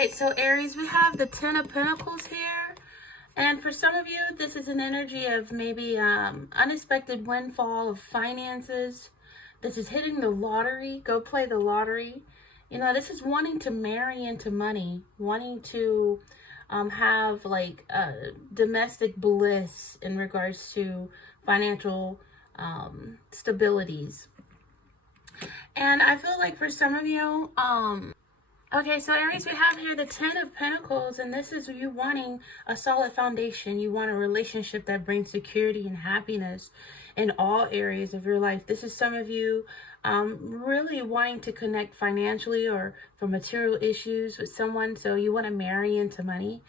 right, so Aries, we have the Ten of Pentacles here. And for some of you, this is an energy of maybe unexpected windfall of finances. This is hitting the lottery. Go play the lottery. You know, this is wanting to marry into money, wanting to have like domestic bliss in regards to financial stabilities. And I feel like for some of you, okay, so Aries, we have here the Ten of Pentacles, and this is you wanting a solid foundation. You want a relationship that brings security and happiness in all areas of your life. This is some of you really wanting to connect financially or for material issues with someone, so you want to marry into money.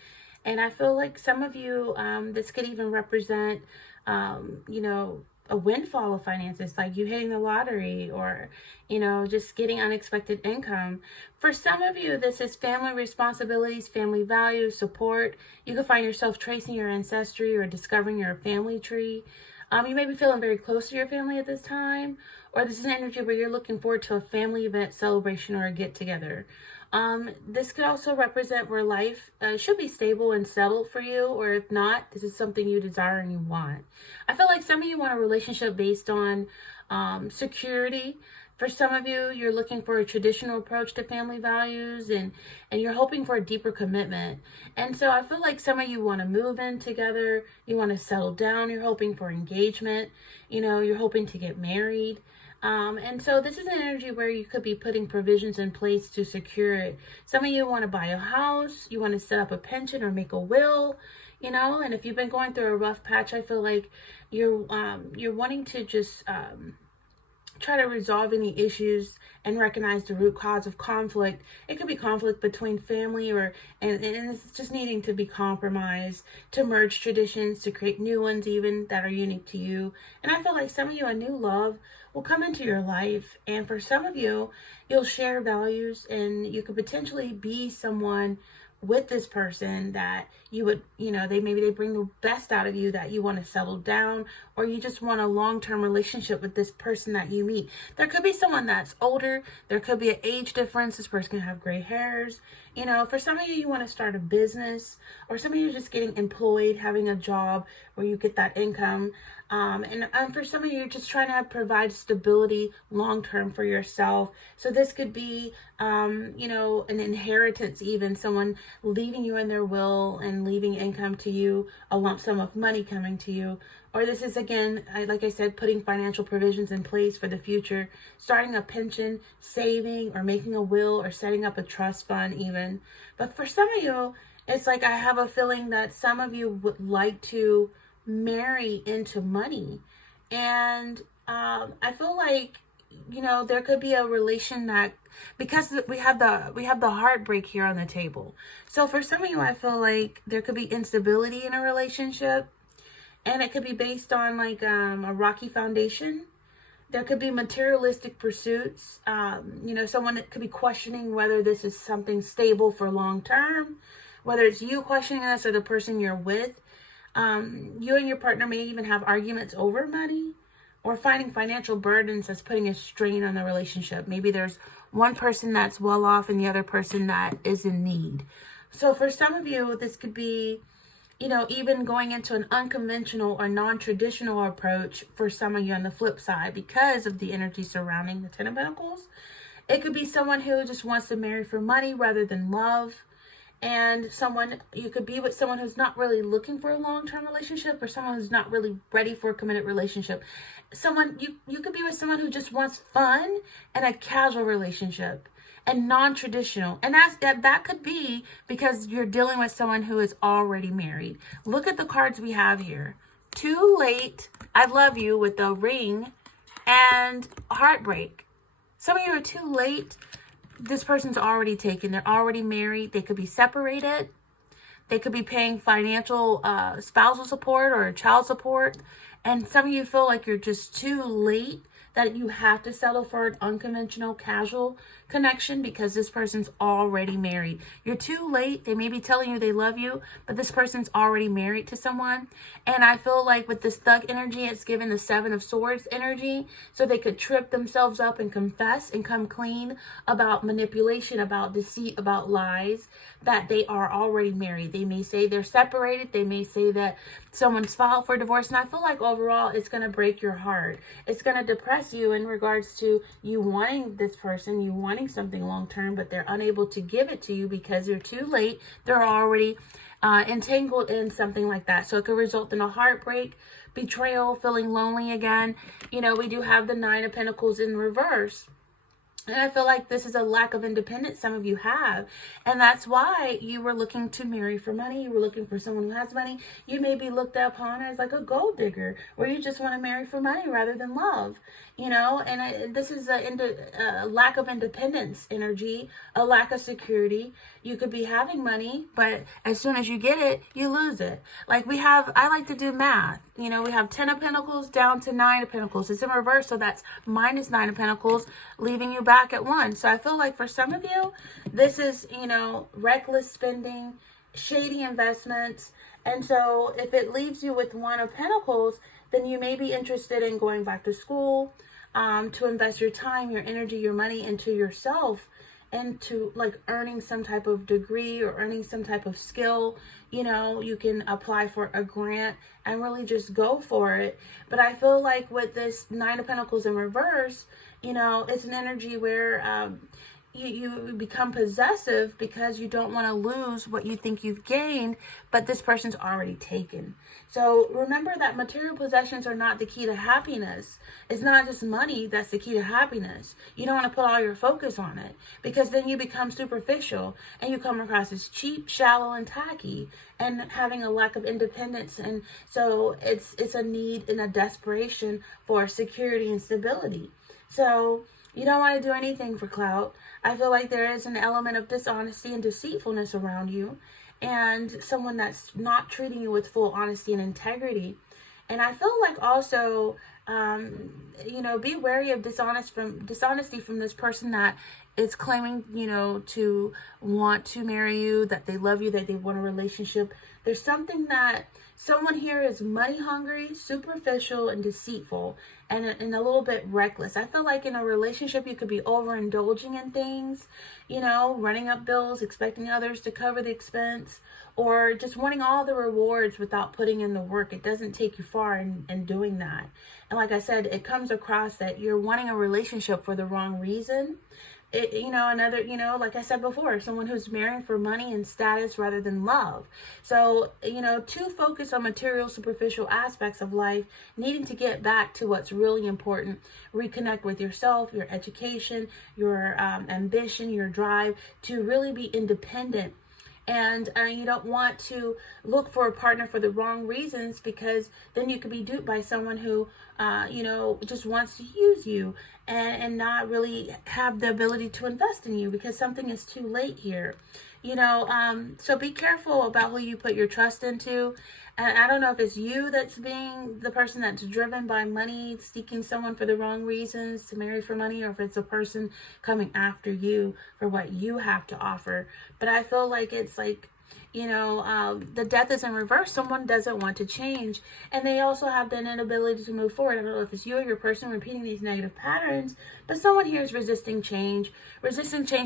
And I feel like some of you, this could even represent, you know, a windfall of finances, like you hitting the lottery or, you know, just getting unexpected income. For some of you, this is family responsibilities, family values, support. You can find yourself tracing your ancestry or discovering your family tree. You may be feeling very close to your family at this time, or this is an energy where you're looking forward to a family event, celebration, or a get-together. This could also represent where life should be stable and settled for you, or if not, this is something you desire and you want. I feel like some of you want a relationship based on security. For some of you, you're looking for a traditional approach to family values, and you're hoping for a deeper commitment. And so I feel like some of you want to move in together, you want to settle down, you're hoping for engagement, you know, you're hoping to get married. And so this is an energy where you could be putting provisions in place to secure it. Some of you want to buy a house, you want to set up a pension or make a will, you know, and if you've been going through a rough patch, I feel like you're wanting to just try to resolve any issues and recognize the root cause of conflict. It could be conflict between family and it's just needing to be compromised, to merge traditions, to create new ones even that are unique to you. And I feel like some of you, a new love will come into your life. And for some of you, you'll share values and you could potentially be someone with this person that you would, you know, they bring the best out of you, that you want to settle down, or you just want a long-term relationship with this person that you meet. There could be someone that's older, there could be an age difference, this person can have gray hairs. You know, for some of you, you want to start a business, or some of you are just getting employed, having a job where you get that income. And for some of you, you're just trying to provide stability long-term for yourself. So this could be, you know, an inheritance, even someone leaving you in their will and leaving income to you, a lump sum of money coming to you. Or this is, again, like I said, putting financial provisions in place for the future, starting a pension, saving, or making a will, or setting up a trust fund even. But for some of you, it's like I have a feeling that some of you would like to marry into money. And I feel like, you know, there could be a relation that, because we have the heartbreak here on the table. So for some of you, I feel like there could be instability in a relationship, and it could be based on like a rocky foundation. There could be materialistic pursuits. You know, someone that could be questioning whether this is something stable for long term, whether it's you questioning this or the person you're with. You and your partner may even have arguments over money, or finding financial burdens that's putting a strain on the relationship. Maybe there's one person that's well off and the other person that is in need. So for some of you, this could be, you know, even going into an unconventional or non-traditional approach for some of you on the flip side, because of the energy surrounding the Ten of Pentacles. It could be someone who just wants to marry for money rather than love. And you could be with someone who's not really looking for a long-term relationship, or someone who's not really ready for a committed relationship. You could be with someone who just wants fun and a casual relationship and non-traditional. And that could be because you're dealing with someone who is already married. Look at the cards we have here. Too late, I love you with the ring, and heartbreak. Some of you are too late. This person's already taken. They're already married. They could be separated. They could be paying financial spousal support or child support. And some of you feel like you're just too late, that you have to settle for an unconventional, casual connection because this person's already married. You're too late. They may be telling you they love you, but this person's already married to someone. And I feel like with this thug energy, it's given the Seven of Swords energy, so they could trip themselves up and confess and come clean about manipulation, about deceit, about lies, that they are already married. They may say they're separated. They may say that someone's filed for divorce. And I feel like overall it's going to break your heart. It's going to depress you in regards to you wanting this person, you wanting something long term, but they're unable to give it to you because you're too late. They're already entangled in something like that. So it could result in a heartbreak, betrayal, feeling lonely again. You know, we do have the Nine of Pentacles in reverse. And I feel like this is a lack of independence some of you have. And that's why you were looking to marry for money. You were looking for someone who has money. You may be looked upon as like a gold digger, or you just want to marry for money rather than love. You know, and this is a lack of independence energy, a lack of security. You could be having money, but as soon as you get it, you lose it. Like I like to do math. You know, we have 10 of Pentacles down to 9 of Pentacles. It's in reverse, so that's minus 9 of Pentacles, leaving you back at 1. So I feel like for some of you, this is, you know, reckless spending, shady investments. And so if it leaves you with 1 of Pentacles, then you may be interested in going back to school, to invest your time, your energy, your money into yourself, into like earning some type of degree or earning some type of skill. You know, you can apply for a grant and really just go for it. But I feel like with this 9 of Pentacles in reverse, you know, it's an energy where you become possessive because you don't want to lose what you think you've gained, but this person's already taken. So remember that material possessions are not the key to happiness. It's not just money that's the key to happiness. You don't want to put all your focus on it, because then you become superficial and you come across as cheap, shallow, and tacky, and having a lack of independence. And so it's a need and a desperation for security and stability. So you don't want to do anything for clout. I feel like there is an element of dishonesty and deceitfulness around you, and someone that's not treating you with full honesty and integrity. And I feel like also, you know, be wary of dishonesty from this person that is claiming, you know, to want to marry you, that they love you, that they want a relationship. There's something that someone here is money hungry, superficial, and deceitful, and a little bit reckless. I feel like in a relationship, you could be overindulging in things, you know, running up bills, expecting others to cover the expense, or just wanting all the rewards without putting in the work. It doesn't take you far in doing that. And like I said, it comes across that you're wanting a relationship for the wrong reason. Like I said before, someone who's marrying for money and status rather than love. So, you know, too focused on material, superficial aspects of life, needing to get back to what's really important, reconnect with yourself, your education, your ambition, your drive to really be independent. And you don't want to look for a partner for the wrong reasons, because then you could be duped by someone who, just wants to use you and not really have the ability to invest in you because something is too late here. So be careful about who you put your trust into. And I don't know if it's you that's being the person that's driven by money, seeking someone for the wrong reasons to marry for money, or if it's a person coming after you for what you have to offer. But I feel like it's like, the death is in reverse. Someone doesn't want to change, and they also have the inability to move forward. I don't know if it's you or your person repeating these negative patterns, but someone here is resisting change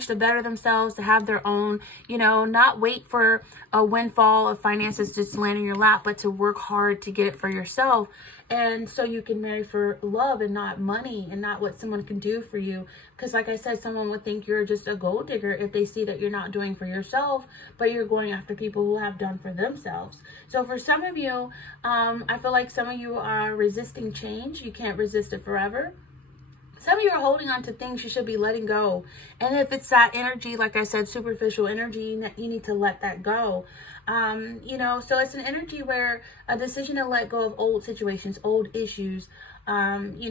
to better themselves, to have their own, not wait for a windfall of finances just land in your lap, but to work hard to get it for yourself. And so you can marry for love and not money and not what someone can do for you. Because like I said, someone would think you're just a gold digger if they see that you're not doing for yourself, but you're going after people who have done for themselves. So for some of you, I feel like some of you are resisting change. You can't resist it forever. Some of you are holding on to things you should be letting go. And if it's that energy, like I said, superficial energy, you need to let that go. So it's an energy where a decision to let go of old situations, old issues, and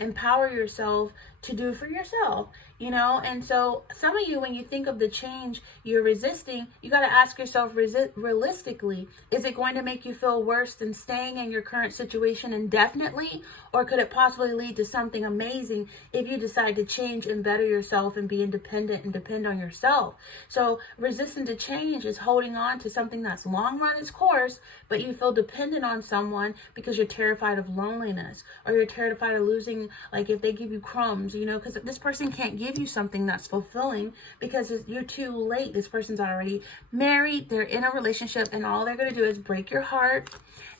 empower yourself to do for yourself, you know? And so some of you, when you think of the change you're resisting, you got to ask yourself realistically, is it going to make you feel worse than staying in your current situation indefinitely? Or could it possibly lead to something amazing if you decide to change and better yourself and be independent and depend on yourself? So resisting to change is holding on to something that's long run its course, but you feel dependent on someone because you're terrified of loneliness, or you're terrified of losing, like if they give you crumbs, you know, because this person can't give you something that's fulfilling because you're too late. This person's already married, they're in a relationship, and all they're going to do is break your heart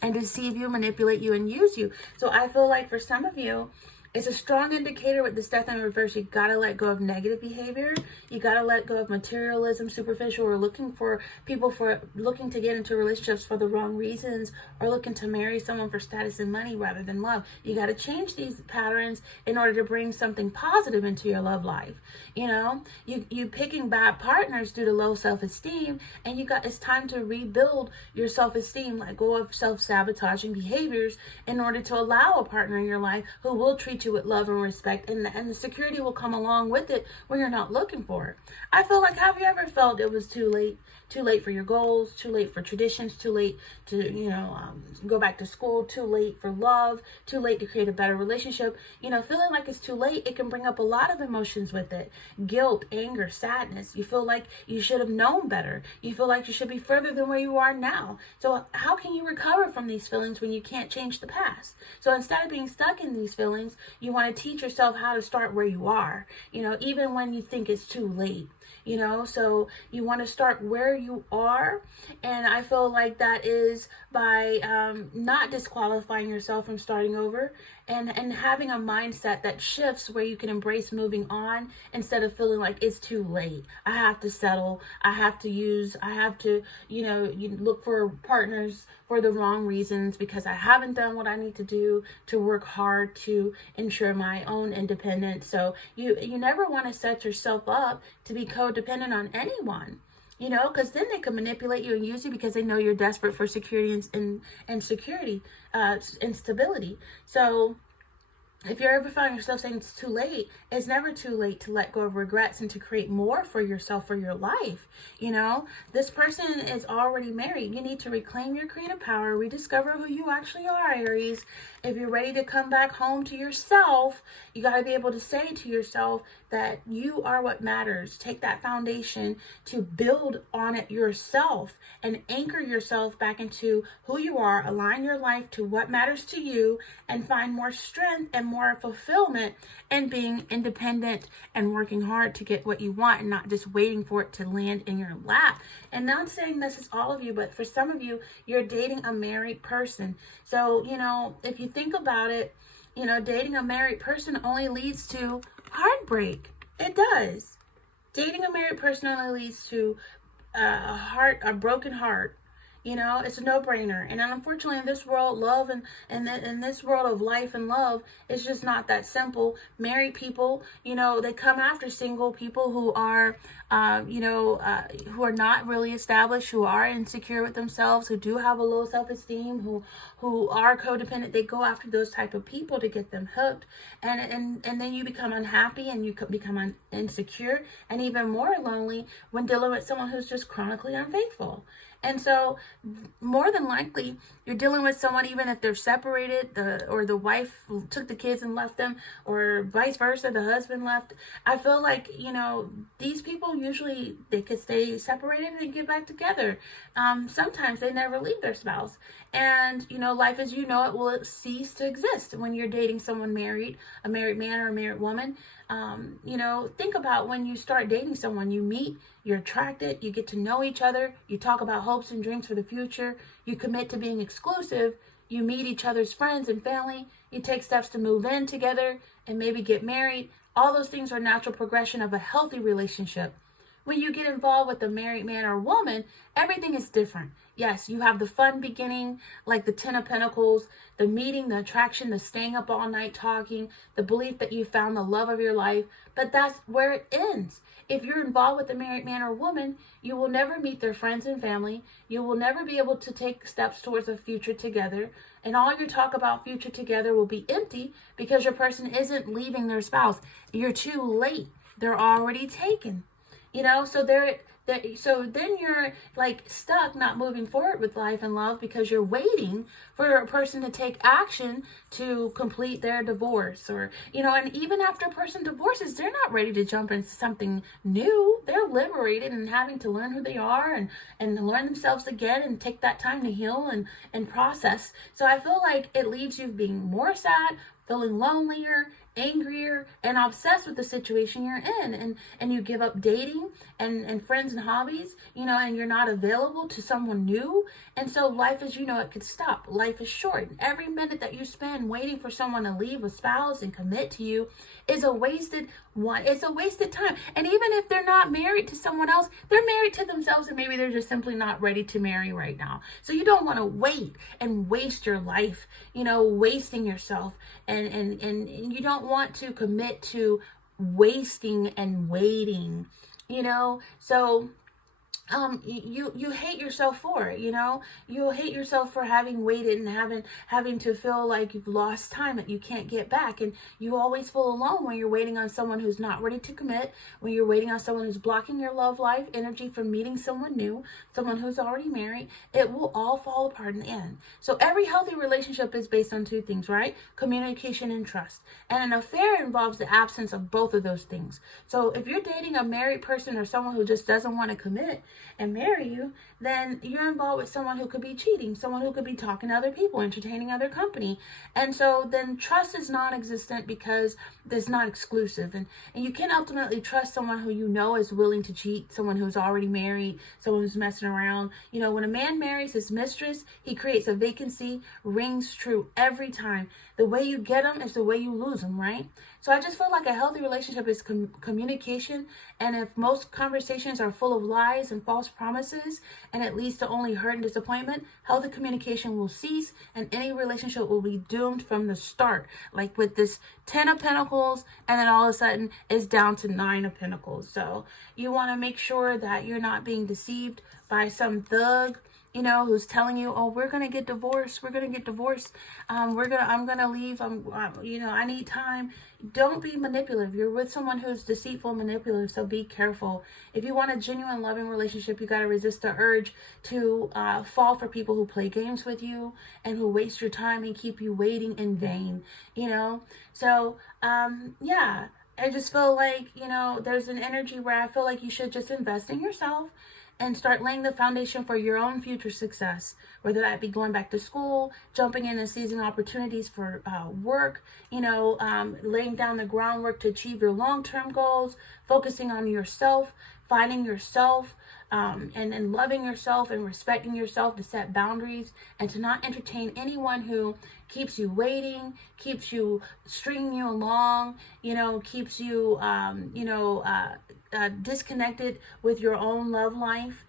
and deceive you, manipulate you, and use you. So I feel like for some of you, it's a strong indicator with this death in reverse. You got to let go of negative behavior. You got to let go of materialism, superficial, or looking to get into relationships for the wrong reasons, or looking to marry someone for status and money rather than love. You got to change these patterns in order to bring something positive into your love life. You know, you picking bad partners due to low self-esteem, and it's time to rebuild your self-esteem. Let go of self-sabotaging behaviors in order to allow a partner in your life who will treat you with love and respect, and the security will come along with it when you're not looking for it. I feel like, have you ever felt it was too late? Too late for your goals, too late for traditions, too late to, go back to school, too late for love, too late to create a better relationship. You know, feeling like it's too late, it can bring up a lot of emotions with it. Guilt, anger, sadness. You feel like you should have known better. You feel like you should be further than where you are now. So how can you recover from these feelings when you can't change the past? So instead of being stuck in these feelings, you want to teach yourself how to start where you are, even when you think it's too late. So you want to start where you are. And I feel like that is by not disqualifying yourself from starting over, and having a mindset that shifts where you can embrace moving on instead of feeling like it's too late. I have to settle. I have to you look for partners for the wrong reasons because I haven't done what I need to do to work hard to ensure my own independence. So you never want to set yourself up to be codependent on anyone. Because then they can manipulate you and use you because they know you're desperate for security and security and stability. So if you ever find yourself saying it's too late, it's never too late to let go of regrets and to create more for yourself, for your life. This person is already married. You need to reclaim your creative power, rediscover who you actually are, Aries. If you're ready to come back home to yourself, you got to be able to say to yourself that you are what matters. Take that foundation to build on it yourself and anchor yourself back into who you are, align your life to what matters to you, and find more strength and more fulfillment in being independent and working hard to get what you want and not just waiting for it to land in your lap. And not saying this is all of you, but for some of you, you're dating a married person. So, if you think about it, dating a married person only leads to heartbreak. It does. Dating a married person only leads to a broken heart. It's a no-brainer. And unfortunately, in this world, love and in this world of life and love, it's just not that simple. Married people, they come after single people who are, who are not really established, who are insecure with themselves, who do have a low self-esteem, who are codependent. They go after those type of people to get them hooked, and then you become unhappy and you become insecure and even more lonely when dealing with someone who's just chronically unfaithful. And so more than likely, you're dealing with someone, even if they're separated, or the wife took the kids and left them, or vice versa, the husband left. I feel like, these people usually, they could stay separated and get back together. Sometimes they never leave their spouse. And, life as you know it will cease to exist when you're dating someone married, a married man or a married woman. Think about when you start dating someone, you meet, you're attracted, you get to know each other, you talk about hopes and dreams for the future, you commit to being exclusive, you meet each other's friends and family, you take steps to move in together and maybe get married. All those things are natural progression of a healthy relationship. When you get involved with a married man or woman, everything is different. Yes, you have the fun beginning, like the 10 of Pentacles, the meeting, the attraction, the staying up all night talking, the belief that you found the love of your life, but that's where it ends. if you're involved with a married man or woman, you will never meet their friends and family. You will never be able to take steps towards a future together. And all your talk about future together will be empty because your person isn't leaving their spouse. You're too late. They're already taken. So then you're like stuck, not moving forward with life and love because you're waiting for a person to take action to complete their divorce, and even after a person divorces, they're not ready to jump into something new. They're liberated and having to learn who they are and learn themselves again and take that time to heal and process. So I feel like it leaves you being more sad, feeling lonelier, angrier, and obsessed with the situation you're in, and you give up dating and friends and hobbies, and you're not available to someone new. And so life, as it could stop. Life is short. Every minute that you spend waiting for someone to leave a spouse and commit to you is a wasted one. It's a wasted time. And even if they're not married to someone else, they're married to themselves, and maybe they're just simply not ready to marry right now. So you don't want to wait and waste your life, wasting yourself, and you don't want to commit to wasting and waiting, so you hate yourself for it. You'll hate yourself for having waited and having to feel like you've lost time that you can't get back. And you always feel alone when you're waiting on someone who's not ready to commit, when you're waiting on someone who's blocking your love life energy from meeting someone new, someone who's already married. It will all fall apart in the end. So every healthy relationship is based on two things, right? Communication and trust. And an affair involves the absence of both of those things. So if you're dating a married person or someone who just doesn't want to commit and marry you, then you're involved with someone who could be cheating, someone who could be talking to other people, entertaining other company. And so then trust is non-existent because it's not exclusive. And you can ultimately trust someone who is willing to cheat, someone who's already married, someone who's messing around. When a man marries his mistress, he creates a vacancy. Rings true every time. The way you get them is the way you lose them, right? So I just feel like a healthy relationship is communication. And if most conversations are full of lies and false promises, and it leads to only hurt and disappointment, healthy communication will cease, and any relationship will be doomed from the start. Like with this 10 of Pentacles, and then all of a sudden it's down to 9 of Pentacles. So you want to make sure that you're not being deceived by some thug, who's telling you, oh, we're going to get divorced. We're going to get divorced. I'm going to leave. I need time. Don't be manipulative. You're with someone who's deceitful and manipulative, so be careful. If you want a genuine loving relationship, you got to resist the urge to fall for people who play games with you and who waste your time and keep you waiting in vain, So, yeah, I just feel like, there's an energy where I feel like you should just invest in yourself and start laying the foundation for your own future success, whether that be going back to school, jumping in and seizing opportunities for work, laying down the groundwork to achieve your long-term goals, focusing on yourself, finding yourself, and loving yourself and respecting yourself, to set boundaries and to not entertain anyone who keeps you waiting, keeps you stringing you along, keeps you, disconnected with your own love life,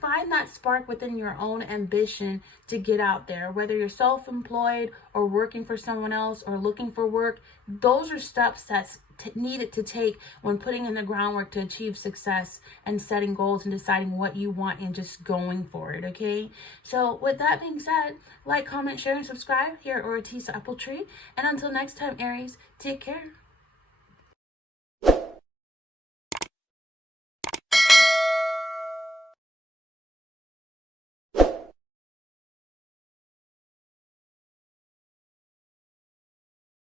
find that spark within your own ambition to get out there, whether you're self-employed or working for someone else or looking for work. Those are steps that's needed to take when putting in the groundwork to achieve success and setting goals and deciding what you want and just going for it. Okay, so with that being said, like, comment, share, and subscribe here at Ortiz Apple Tree. And until next time, Aries, take care.